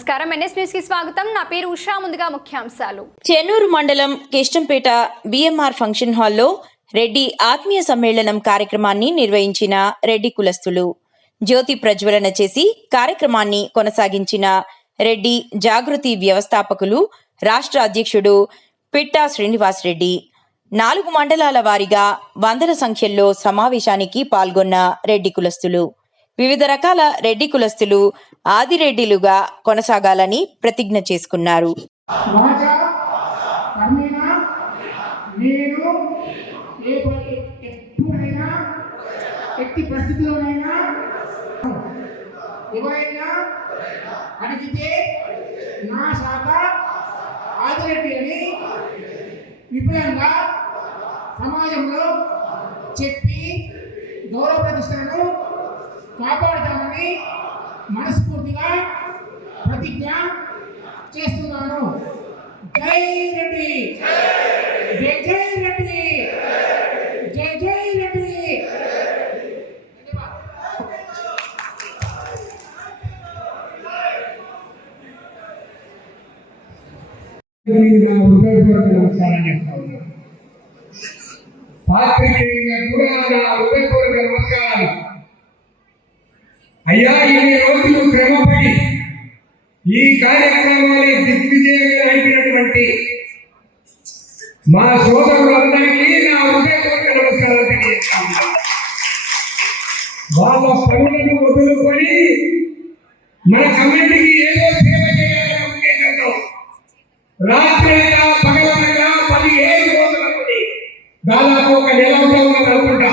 నమస్కారం, NS news కి స్వాగతం. నా పేరు ఉషా. ముందుగా ముఖ్యాంశాలు. చెన్నూరు మండలం కిష్టంపేట బిఎంఆర్ ఫంక్షన్ హాల్లో రెడ్డి ఆత్మీయ సమ్మేళనం కార్యక్రమాన్ని నిర్వహించిన రెడ్డి కులస్తులు జ్యోతి ప్రజ్వలన చేసి కార్యక్రమాన్ని కొనసాగించిన రెడ్డి జాగృతి వ్యవస్థాపకులు రాష్ట్ర అధ్యక్షుడు పిట్టా శ్రీనివాస్ రెడ్డి 4 మండలాల వారీగా వందల సంఖ్యలో సమావేశానికి పాల్గొన్న రెడ్డి కులస్తులు వివిధ రకాల రెడ్డి కులస్తులు ఆదిరెడ్డిలుగా కొనసాగాలని ప్రతిజ్ఞ చేసుకున్నారు. ఎవరైనా అడిగితే నా శాఖ ఆదిరెడ్డి అని విపులంగా సమాజంలో చెప్పి గౌరవ ప్రతిష్టలను కాపాడుతామని మనస్ఫూర్తిగా ప్రతిజ్ఞ చేస్తున్నాను. జై రెడ్డి, జై జై రెడ్డి, జై జై రెడ్డి. నమస్కారం చేస్తా ఉన్నాను. పాత్రికేయులకు కూడా నా హృదయపూర్వక నమస్కారాలు. అయ్యా, ఇన్ని రోజులు శ్రమపడి ఈ కార్యక్రమాన్ని దిగ్విజయంగా నడిపినటువంటి మా సోదరులందరికీ నా హృదయపూర్వక నమస్కారాలు తెలియజేస్తాను. వాళ్ళ పనులను వదులుకొని మన కమ్యూనిటీకి ఏదో సేవ చేయాలనే ఉద్దేశంతో రాత్రిగా పగలనగా 15 రోజుల నుండి దాదాపు 1 నెల అనుకుంటా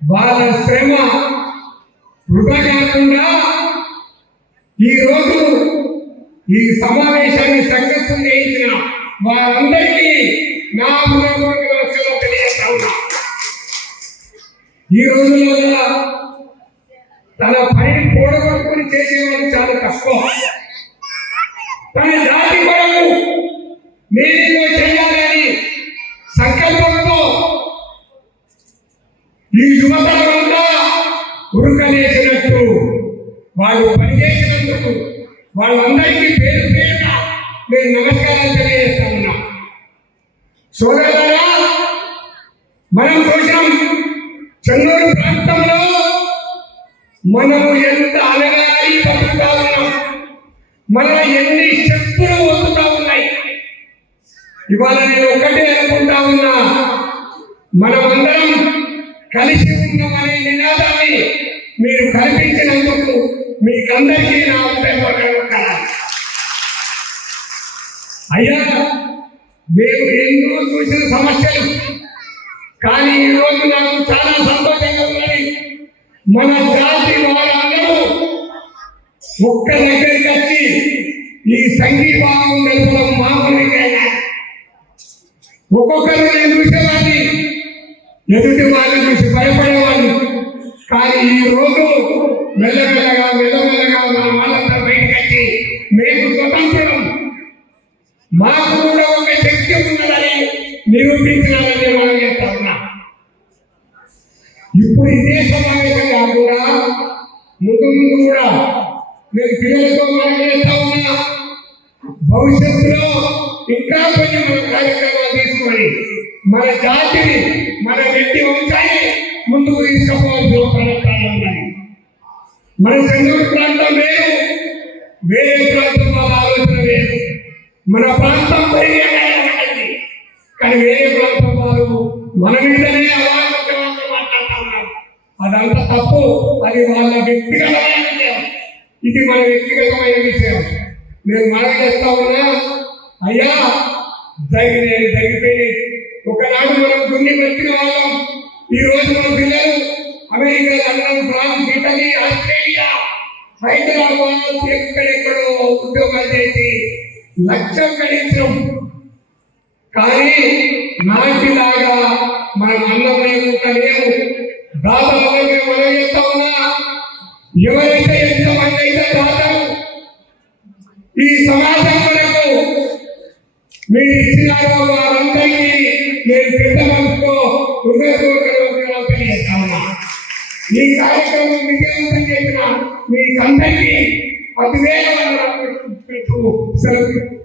వాళ్ళ శ్రమ వృధా కాకుండా ఈరోజు ఈ సమావేశాన్ని సక్సెస్ఫుల్ చేయించిన వారందరికీ నా హృదయపూర్వక నమస్కారాలు తెలియజేస్తా ఉన్నా. ఈ రోజుల్లో తన పనిని కూడగొట్టుకుని చేసేవాళ్ళు చాలా తక్కువ. తన జాతి కొరకు నేనేదో చేయాలని సంకల్పంతో ఈ యువతరంతా ఉరుకలేసినట్టు వాళ్ళు పనిచేసినందుకు వాళ్ళందరికీ పేరు పేరున నేను నమస్కారాలు తెలియజేస్తా ఉన్నా. సోదరులారా, మనం చూసాం చెన్నూరు ప్రాంతంలో మనము ఎంత అలగాలి బతుకుతా ఉన్నాం, మనం ఎన్ని శక్తులు వదులుతా ఉన్నాయి. ఇవాళ నేను ఒకటే అనుకుంటా ఉన్నా, మనమందరం కలిసి ఉన్నామనే నినాదాన్ని మీరు కల్పించినందుకు మీకందరికీ నా హృదయపూర్వక. అయ్యా, మేము ఎన్నో చూసిన సమస్యలు, కానీ ఈరోజు నాకు చాలా సంతోషంగా ఉన్నది. మన జాతి వారందరూ ఒక్క దగ్గరికి వచ్చి ఈ సంఘీభావం గడపడం మామూలుగా. ఒక్కొక్కరు నేను చూసేవాడిని, ఎదుటి వాళ్ళని చూసి భయపడేవాడిని. కానీ ఈ రోజు మెల్లమెల్లగా మన వాళ్ళంతా బయటకు వచ్చి మేము స్వతంత్రం, మాకు కూడా ఒక శక్తి ఉన్నదని నిరూపించాలని మనం చేస్తా ఉన్నా. ఇప్పుడు ఇదే సమావేశం కాకుండా ముందు కూడా నేను పిల్లలతో మనం చేస్తా ఉన్నా. భవిష్యత్తులో ఇంకా కొన్ని మన కార్యక్రమాలు తీసుకొని మన జాతిని, మన రెడ్డి వంశాన్ని ముందుకు తీసుకుపోవాల్సిన ప్రయత్నాలు ఉన్నాయి. మన చెన్నూరు ప్రాంతం వేరు, వేరే ప్రాంతం వాళ్ళ ఆలోచన వేరు. మన ప్రాంతం పెరిగి కానీ వేరే ప్రాంతం వారు మన మీదనే అవాంఛనీయంగా మాట్లాడుతూ ఉన్నారు. అదంతా తప్పు. అది వాళ్ళ వ్యక్తిగతమైన విషయం, ఇది మన వ్యక్తిగతమైన విషయం. నేను మనం చేస్తా ఉన్నా. అయ్యా, జరిగిపోయి ఒకనాడు మనం కొన్ని వచ్చిన వాళ్ళం. ఈ రోజు మన పిల్లలు America, London, France, Italy, Australia, Hyderabad ఎక్కడెక్కడో ఉద్యోగాలు చేసి లక్ష్యం గడించడం. కానీ నాటిలాగా మనం అన్నం లేవు. దాదాపు మనం చేస్తా ఉన్నా. ఎవరైతే ఎంతమంది అయితే దాదాపు ఈ సమాజం వరకు మీరు ఇచ్చినారో వారందరికీ నేను పెద్ద మనసుతో హృదయపూర్వక తెలియజేస్తా ఉన్నా. ఈ కార్యక్రమం విజయవంతం చేసిన మీకందరికీ అతివేగమైన సెలవు